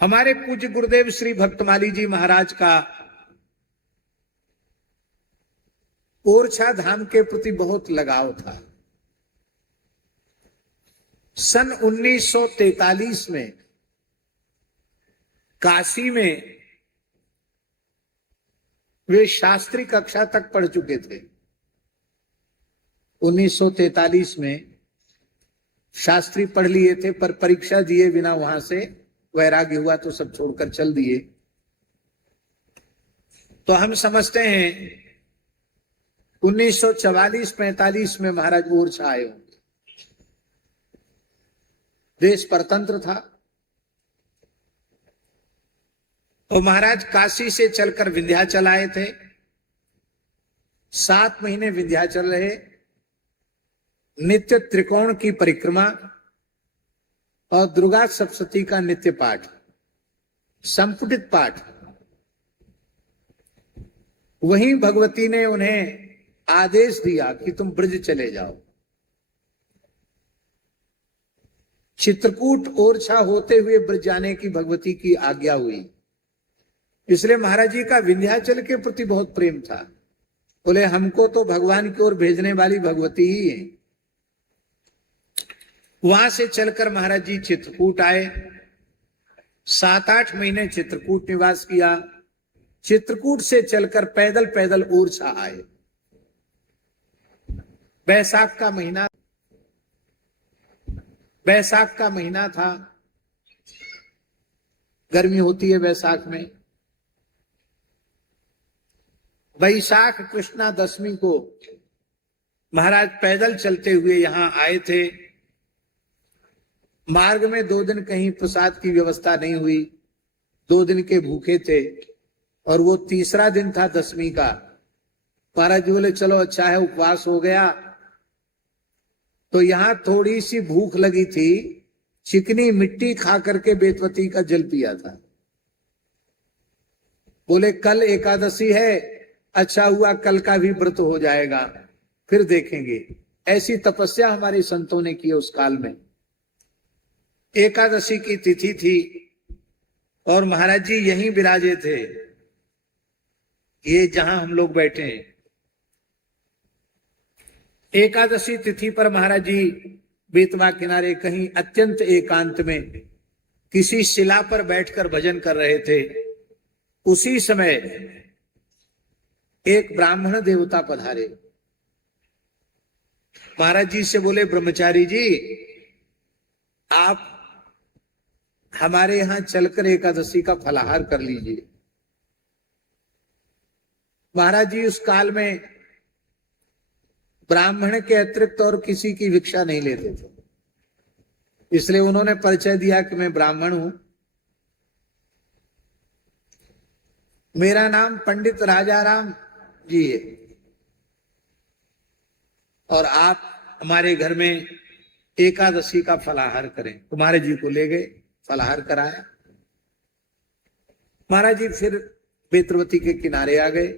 हमारे पूज्य गुरुदेव श्री भक्तमाली जी महाराज का ओरछा धाम के प्रति बहुत लगाव था। सन 1943 में काशी में वे शास्त्री कक्षा तक पढ़ चुके थे। 1943 में शास्त्री पढ़ लिए थे, पर परीक्षा दिए बिना वहां से वैराग्य हुआ तो सब छोड़कर चल दिए। तो हम समझते हैं 1944-45 में महाराज ओरछा आए होंगे। देश परतंत्र था और महाराज काशी से चलकर विंध्याचल आए थे। 7 महीने विंध्याचल रहे, नित्य त्रिकोण की परिक्रमा और दुर्गा सप्तशती का नित्य पाठ, संपुटित पाठ। वहीं भगवती ने उन्हें आदेश दिया कि तुम ब्रज चले जाओ। चित्रकूट ओरछा होते हुए ब्रज जाने की भगवती की आज्ञा हुई। इसलिए महाराज जी का विंध्याचल के प्रति बहुत प्रेम था। बोले हमको तो भगवान की ओर भेजने वाली भगवती ही है। वहां से चलकर महाराज जी चित्रकूट आए। 7-8 महीने चित्रकूट निवास किया। चित्रकूट से चलकर पैदल पैदल ओरछा आए। बैसाख का महीना था। गर्मी होती है बैसाख में। बैसाख कृष्णा दशमी को महाराज पैदल चलते हुए यहां आए थे। मार्ग में 2 दिन कहीं प्रसाद की व्यवस्था नहीं हुई। 2 दिन के भूखे थे और वो तीसरा दिन था दशमी का। महाराज जी बोले चलो अच्छा है, उपवास हो गया। तो यहां थोड़ी सी भूख लगी थी, चिकनी मिट्टी खा करके बेतवती का जल पिया था। बोले कल एकादशी है, अच्छा हुआ कल का भी व्रत हो जाएगा, फिर देखेंगे। ऐसी तपस्या हमारे संतों ने की उस काल में। एकादशी की तिथि थी और महाराज जी यहीं विराजे थे, ये जहां हम लोग बैठे हैं। एकादशी तिथि पर महाराज जी बेतवा किनारे कहीं अत्यंत एकांत में किसी शिला पर बैठकर भजन कर रहे थे। उसी समय एक ब्राह्मण देवता पधारे। महाराज जी से बोले ब्रह्मचारी जी, आप हमारे यहां चलकर एकादशी का फलाहार कर लीजिए। महाराज जी उस काल में ब्राह्मण के अतिरिक्त और किसी की भिक्षा नहीं लेते थे, इसलिए उन्होंने परिचय दिया कि मैं ब्राह्मण हूं, मेरा नाम पंडित राजाराम जी है और आप हमारे घर में एकादशी का फलाहार करें। कुमार जी को ले गए, फलाहार कराया। महाराज जी फिर बेतवती के किनारे आ गए।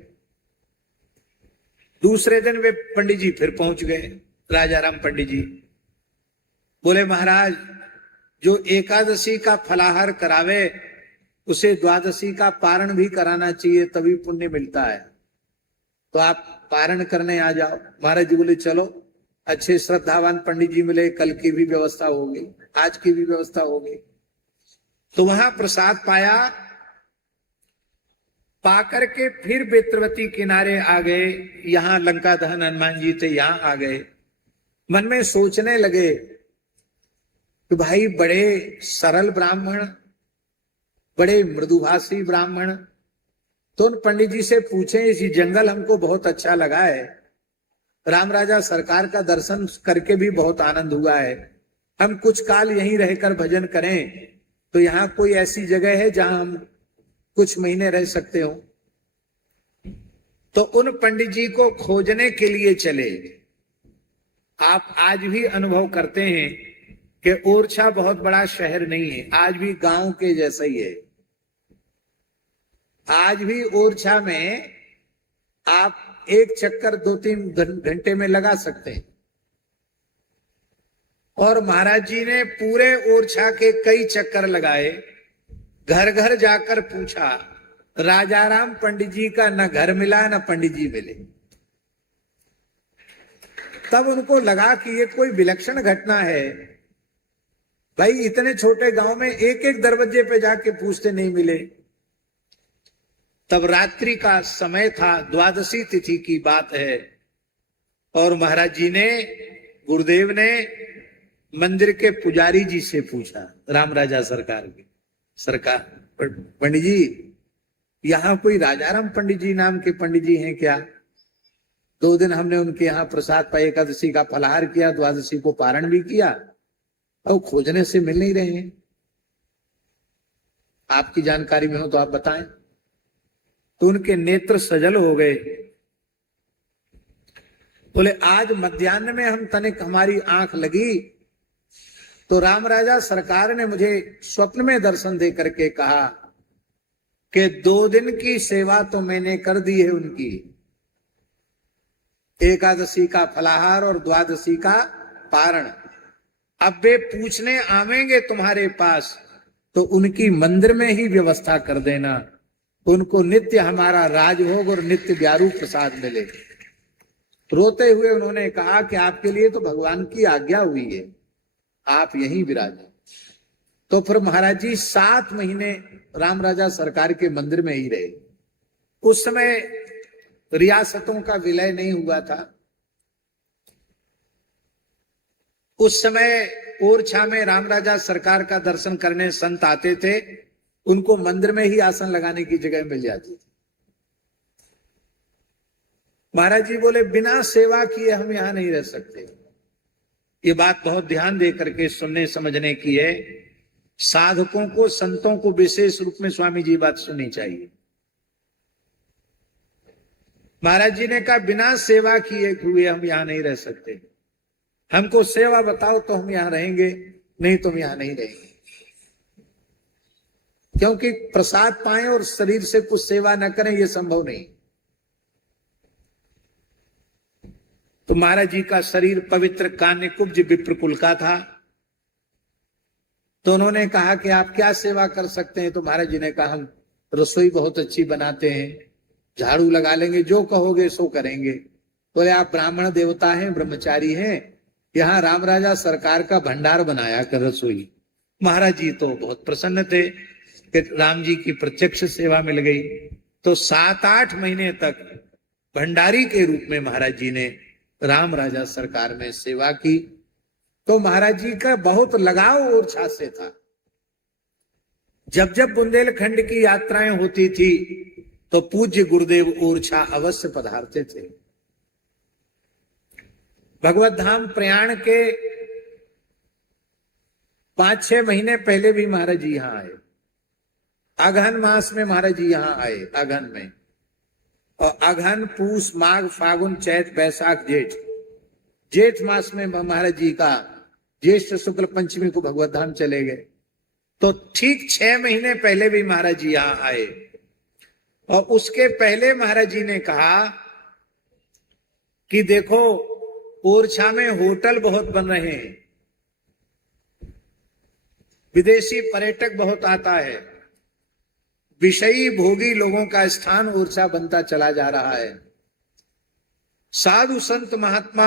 दूसरे दिन वे पंडित जी फिर पहुंच गए, राजाराम पंडित जी। बोले महाराज, जो एकादशी का फलाहार करावे उसे द्वादशी का पारण भी कराना चाहिए, तभी पुण्य मिलता है। तो आप पारण करने आ जाओ। महाराज जी बोले चलो। अच्छे श्रद्धावान पंडित जी मिले, कल की भी व्यवस्था होगी, आज की भी व्यवस्था होगी। तो वहां प्रसाद पाया, पाकर के फिर बेतवती किनारे आ गए। यहां लंका दहन हनुमान जी थे, यहां आ गए। मन में सोचने लगे कि भाई बड़े सरल ब्राह्मण, बड़े मृदुभाषी ब्राह्मण। तो उन पंडित जी से पूछे, इस जंगल हमको बहुत अच्छा लगा है, राम राजा सरकार का दर्शन करके भी बहुत आनंद हुआ है, हम कुछ काल यहीं रहकर भजन करें, तो यहाँ कोई ऐसी जगह है जहां हम कुछ महीने रह सकते हो? तो उन पंडित जी को खोजने के लिए चले। आप आज भी अनुभव करते हैं कि ओरछा बहुत बड़ा शहर नहीं है, आज भी गांव के जैसा ही है। आज भी ओरछा में आप एक चक्कर 2-3 घंटे में लगा सकते हैं। और महाराज जी ने पूरे ओरछा के कई चक्कर लगाए, घर घर जाकर पूछा, राजाराम पंडित जी का न घर मिला न पंडित जी मिले। तब उनको लगा कि ये कोई विलक्षण घटना है। भाई इतने छोटे गांव में एक एक दरवाजे पे जाके पूछते नहीं मिले। तब रात्रि का समय था, द्वादशी तिथि की बात है, और महाराज जी ने, गुरुदेव ने मंदिर के पुजारी जी से पूछा, राम राजा सरकार के, सरकार पंडित जी यहाँ कोई राजाराम पंडित जी नाम के पंडित जी हैं क्या? 2 दिन हमने उनके यहाँ प्रसाद पाई, एकादशी का फलाहार किया, द्वादशी को पारण भी किया, और खोजने से मिल नहीं रहे हैं। आपकी जानकारी में हो तो आप बताएं। तो उनके नेत्र सजल हो गए। बोले आज मध्याह्न में हम तनिक हमारी आंख लगी तो राम राजा सरकार ने मुझे स्वप्न में दर्शन दे करके कहा कि 2 दिन की सेवा तो मैंने कर दी है उनकी, एकादशी का फलाहार और द्वादशी का पारण। अब वे पूछने आवेंगे तुम्हारे पास तो उनकी मंदिर में ही व्यवस्था कर देना, उनको नित्य हमारा राजभोग और नित्य ब्यारू प्रसाद मिले। रोते हुए उन्होंने कहा कि आपके लिए तो भगवान की आज्ञा हुई है, आप यहीं विराजें। तो फिर महाराज जी 7 महीने राम राजा सरकार के मंदिर में ही रहे। उस समय रियासतों का विलय नहीं हुआ था। उस समय ओरछा में राम राजा सरकार का दर्शन करने संत आते थे, उनको मंदिर में ही आसन लगाने की जगह मिल जाती थी। महाराज जी बोले बिना सेवा किए हम यहां नहीं रह सकते। ये बात बहुत ध्यान दे करके सुनने समझने की है। साधकों को, संतों को विशेष रूप में स्वामी जी बात सुननी चाहिए। महाराज जी ने कहा बिना सेवा किए हुए हम यहां नहीं रह सकते, हमको सेवा बताओ तो हम यहां रहेंगे, नहीं तो हम यहां नहीं रहेंगे। क्योंकि प्रसाद पाएं और शरीर से कुछ सेवा न करें यह संभव नहीं। तो महाराज जी का शरीर पवित्र कान्य कुब्ज विप्र कुल का था। तो उन्होंने कहा कि आप क्या सेवा कर सकते हैं? तो महाराज जी ने कहा हम रसोई बहुत अच्छी बनाते हैं, झाड़ू लगा लेंगे, जो कहोगे सो करेंगे। बोले आप ब्राह्मण देवता हैं, ब्रह्मचारी हैं, यहाँ राम राजा सरकार का भंडार बनाया कर रसोई। महाराज जी तो बहुत प्रसन्न थे कि राम जी की प्रत्यक्ष सेवा मिल गई। तो 7-8 महीने तक भंडारी के रूप में महाराज जी ने राम राजा सरकार में सेवा की। तो महाराज जी का बहुत लगाव ओरछा से था। जब जब बुंदेलखंड की यात्राएं होती थी तो पूज्य गुरुदेव ओरछा अवश्य पधारते थे। भगवत धाम प्रयाण के 5-6 महीने पहले भी महाराज जी यहां आए। अगहन मास में महाराज जी यहां आए, अगहन में। और अगहन, पूस, माघ, फागुन, चैत, बैसाख, जेठ मास में महाराज जी का ज्येष्ठ शुक्ल पंचमी को भगवत धाम चले गए। तो ठीक 6 महीने पहले भी महाराज जी यहां आए। और उसके पहले महाराज जी ने कहा कि देखो ओरछा में होटल बहुत बन रहे हैं, विदेशी पर्यटक बहुत आता है, विषयी भोगी लोगों का स्थान ओरछा बनता चला जा रहा है। साधु संत महात्मा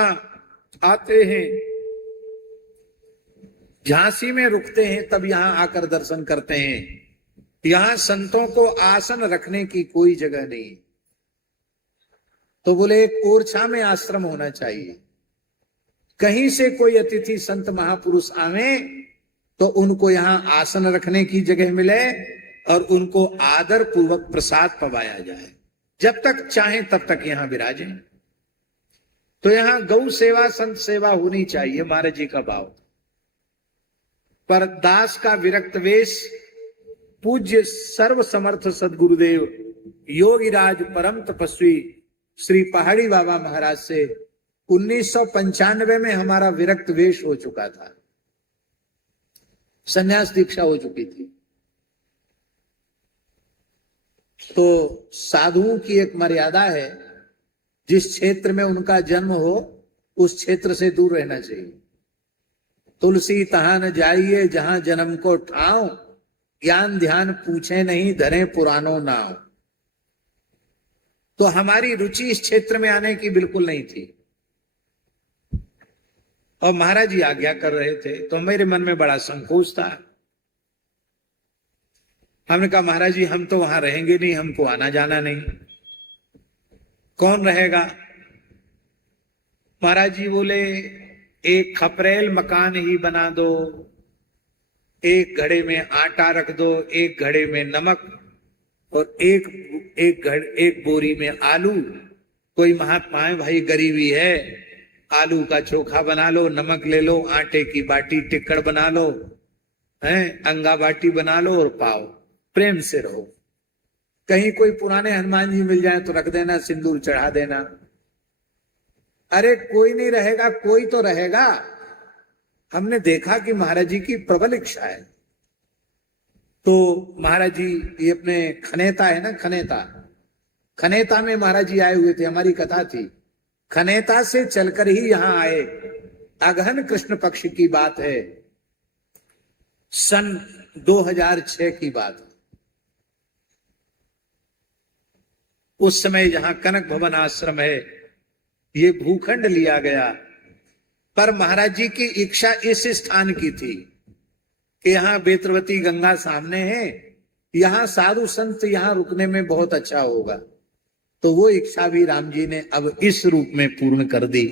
आते हैं, झांसी में रुकते हैं, तब यहां आकर दर्शन करते हैं। यहां संतों को आसन रखने की कोई जगह नहीं। तो बोले एक ओरछा में आश्रम होना चाहिए। कहीं से कोई अतिथि संत महापुरुष आवे तो उनको यहां आसन रखने की जगह मिले और उनको आदर पूर्वक प्रसाद पवाया जाए। जब तक चाहें तब तक यहां विराजें। तो यहां गौ सेवा, संत सेवा होनी चाहिए, महाराज जी का भाव। पर दास का विरक्त वेश पूज्य सर्व समर्थ सदगुरुदेव योगीराज परम तपस्वी श्री पहाड़ी बाबा महाराज से 1995 में हमारा विरक्त वेश हो चुका था, संन्यास दीक्षा हो चुकी थी। तो साधुओं की एक मर्यादा है, जिस क्षेत्र में उनका जन्म हो उस क्षेत्र से दूर रहना चाहिए। तुलसी तहां न जाइए जहां जन्म को ठाव, ज्ञान ध्यान पूछे नहीं, धरे पुरानो नाव। तो हमारी रुचि इस क्षेत्र में आने की बिल्कुल नहीं थी। और महाराज जी आज्ञा कर रहे थे तो मेरे मन में बड़ा संकोच था। हमने कहा महाराज जी हम तो वहां रहेंगे नहीं, हमको आना जाना नहीं, कौन रहेगा? महाराज जी बोले एक खपरेल मकान ही बना दो, एक घड़े में आटा रख दो, एक घड़े में नमक और एक बोरी में आलू। कोई महात्मा है भाई, गरीबी है, आलू का चोखा बना लो, नमक ले लो, आटे की बाटी टिक्कड़ बना लो, अंगा बाटी बना लो और पाओ, प्रेम से रहो। कहीं कोई पुराने हनुमान जी मिल जाए तो रख देना, सिंदूर चढ़ा देना। अरे कोई नहीं रहेगा, कोई तो रहेगा। हमने देखा कि महाराज जी की प्रबल इच्छा है। तो महाराज जी ये अपने खनेता है ना, खनेता में महाराज जी आए हुए थे, हमारी कथा थी। खनेता से चलकर ही यहां आए। अगहन कृष्ण पक्ष की बात है, सन 2006 की बात। उस समय जहां कनक भवन आश्रम है, ये भूखंड लिया गया। पर महाराज जी की इच्छा इस स्थान की थी कि यहाँ बेत्रवती गंगा सामने है, यहाँ साधु संत यहाँ रुकने में बहुत अच्छा होगा। तो वो इच्छा भी राम जी ने अब इस रूप में पूर्ण कर दी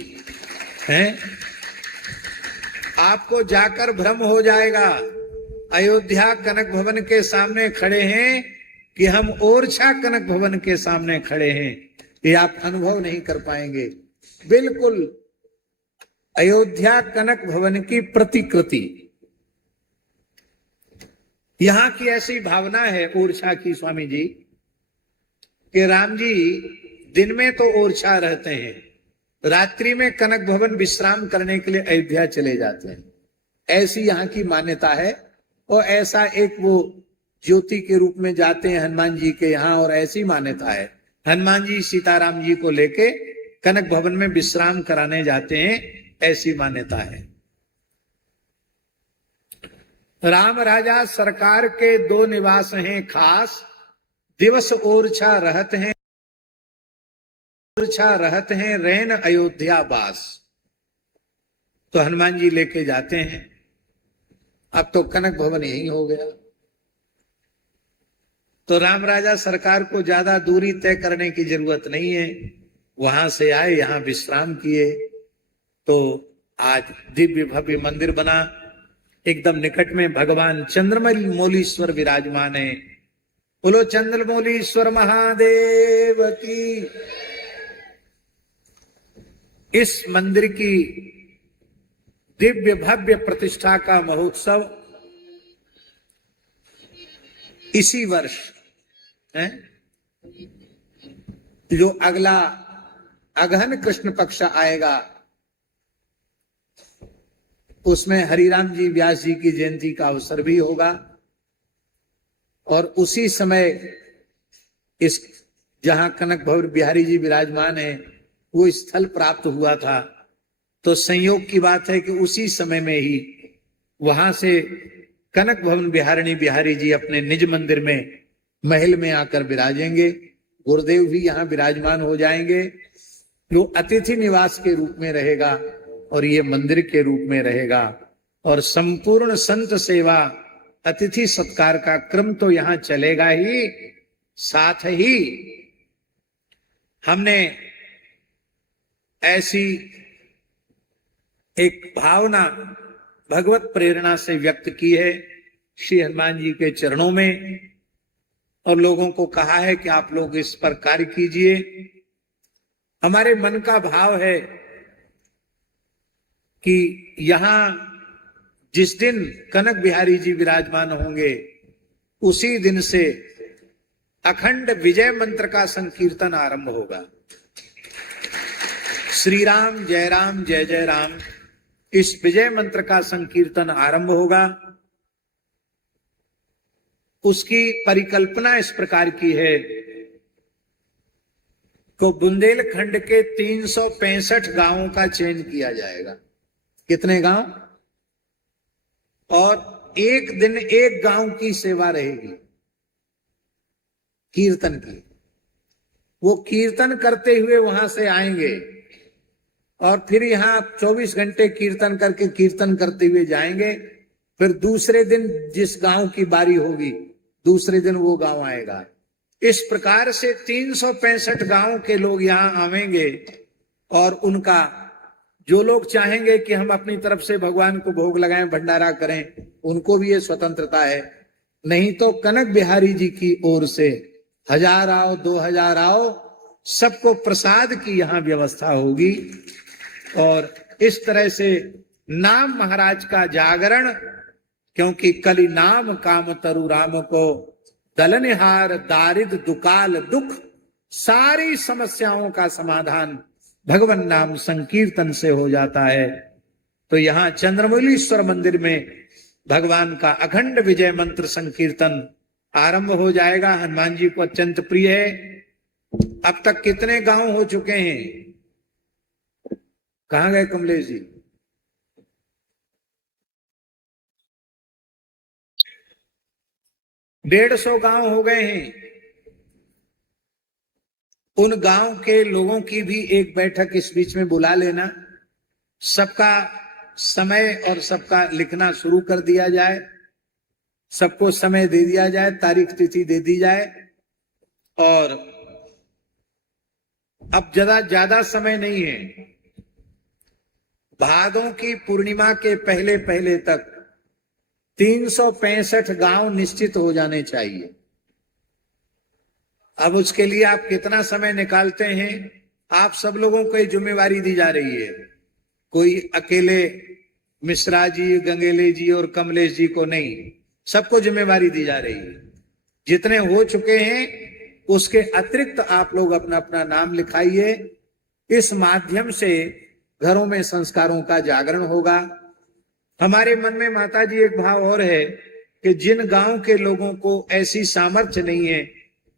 है। आपको जाकर भ्रम हो जाएगा, अयोध्या कनक भवन के सामने खड़े हैं कि हम ओरछा कनक भवन के सामने खड़े हैं, ये आप अनुभव नहीं कर पाएंगे। बिल्कुल अयोध्या कनक भवन की प्रतिकृति, यहां की ऐसी भावना है ओरछा की स्वामी जी कि राम जी दिन में तो ओरछा रहते हैं, रात्रि में कनक भवन विश्राम करने के लिए अयोध्या चले जाते हैं। ऐसी यहाँ की मान्यता है। और ऐसा एक वो ज्योति के रूप में जाते हैं हनुमान जी के यहाँ, और ऐसी मान्यता है हनुमान जी सीताराम जी को लेके कनक भवन में विश्राम कराने जाते हैं, ऐसी मान्यता है। राम राजा सरकार के दो निवास हैं खास, दिवस ओरछा रहत हैं रैन अयोध्या बास। तो हनुमान जी लेके जाते हैं। अब तो कनक भवन यही हो गया। तो राम राजा सरकार को ज्यादा दूरी तय करने की जरूरत नहीं है, वहां से आए, यहां विश्राम किए। तो आज दिव्य भव्य मंदिर बना, एकदम निकट में भगवान चंद्रमौलीश्वर विराजमान है। बोलो चंद्रमौलीश्वर महादेव की। इस मंदिर की दिव्य भव्य प्रतिष्ठा का महोत्सव इसी वर्ष है, जो अगला अगहन कृष्ण पक्ष आएगा, उसमें हरिराम जी व्यास जी की जयंती का अवसर भी होगा। और उसी समय इस जहां कनक भवन बिहारी जी विराजमान है, वो स्थल प्राप्त हुआ था। तो संयोग की बात है कि उसी समय में ही वहां से कनक भवन बिहारिणी बिहारी जी अपने निज मंदिर में महल में आकर विराजेंगे। गुरुदेव भी यहाँ विराजमान हो जाएंगे। जो अतिथि निवास के रूप में रहेगा और ये मंदिर के रूप में रहेगा। और संपूर्ण संत सेवा अतिथि सत्कार का क्रम तो यहाँ चलेगा ही, साथ ही हमने ऐसी एक भावना भगवत प्रेरणा से व्यक्त की है श्री हनुमान जी के चरणों में, और लोगों को कहा है कि आप लोग इस पर कार्य कीजिए। हमारे मन का भाव है कि यहां जिस दिन कनक बिहारी जी विराजमान होंगे, उसी दिन से अखंड विजय मंत्र का संकीर्तन आरंभ होगा। श्री राम जय जय राम, इस विजय मंत्र का संकीर्तन आरंभ होगा। उसकी परिकल्पना इस प्रकार की है तो बुंदेलखंड के 365 गांवों का चयन किया जाएगा। कितने गांव? और एक दिन एक गांव की सेवा रहेगी कीर्तन की। वो कीर्तन करते हुए वहां से आएंगे और फिर यहाँ 24 घंटे कीर्तन करके कीर्तन करते हुए जाएंगे। फिर दूसरे दिन जिस गांव की बारी होगी दूसरे दिन वो गांव आएगा। इस प्रकार से 365 गांव के लोग यहाँ आवेंगे और उनका जो लोग चाहेंगे कि हम अपनी तरफ से भगवान को भोग लगाएं, भंडारा करें, उनको भी ये स्वतंत्रता है। नहीं तो कनक बिहारी जी की ओर से 1000 आओ 2000 आओ, सबको प्रसाद की यहाँ व्यवस्था होगी। और इस तरह से नाम महाराज का जागरण, क्योंकि कली नाम काम तरु राम को, दलनिहार दारिद दुकाल दुख, सारी समस्याओं का समाधान भगवान नाम संकीर्तन से हो जाता है। तो यहाँ चंद्रमौलीश्वर मंदिर में भगवान का अखंड विजय मंत्र संकीर्तन आरंभ हो जाएगा। हनुमान जी को अत्यंत प्रिय है। अब तक कितने गांव हो चुके हैं? कहां गए कमलेश जी? डेढ़ 150 गांव हो गए हैं। उन गांव के लोगों की भी एक बैठक इस बीच में बुला लेना, सबका समय और सबका लिखना शुरू कर दिया जाए, सबको समय दे दिया जाए, तारीख तिथि दे दी जाए। और अब ज्यादा समय नहीं है। भादों की पूर्णिमा के पहले पहले तक 365 गांव निश्चित हो जाने चाहिए। अब उसके लिए आप कितना समय निकालते हैं? आप सब लोगों को जिम्मेवारी दी जा रही है। कोई अकेले मिश्रा जी, गंगेले जी और कमलेश जी को नहीं, सबको जिम्मेवारी दी जा रही है। जितने हो चुके हैं उसके अतिरिक्त आप लोग अपना अपना नाम लिखाइए। इस माध्यम से घरों में संस्कारों का जागरण होगा। हमारे मन में माता जी एक भाव और है कि जिन गांव के लोगों को ऐसी सामर्थ्य नहीं है,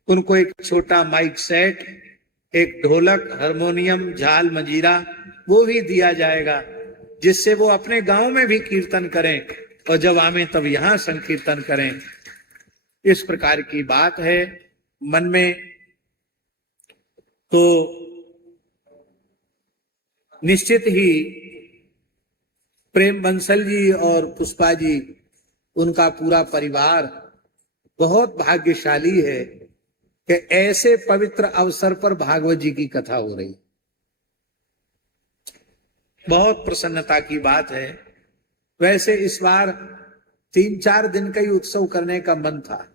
उनको एक छोटा माइक सेट, एक ढोलक, हारमोनियम, झाल, मंजीरा वो भी दिया जाएगा, जिससे वो अपने गांव में भी कीर्तन करें और जब आवे तब यहां संकीर्तन करें। इस प्रकार की बात है मन में। तो निश्चित ही प्रेम बंसल जी और पुष्पा जी, उनका पूरा परिवार बहुत भाग्यशाली है कि ऐसे पवित्र अवसर पर भागवत जी की कथा हो रही। बहुत प्रसन्नता की बात है। वैसे इस बार 3-4 दिन का ही उत्सव करने का मन था,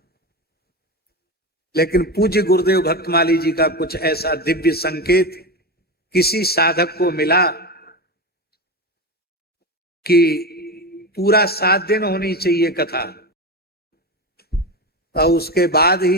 लेकिन पूज्य गुरुदेव भक्तमाली जी का कुछ ऐसा दिव्य संकेत किसी साधक को मिला कि पूरा 7 दिन होनी चाहिए कथा, और उसके बाद ही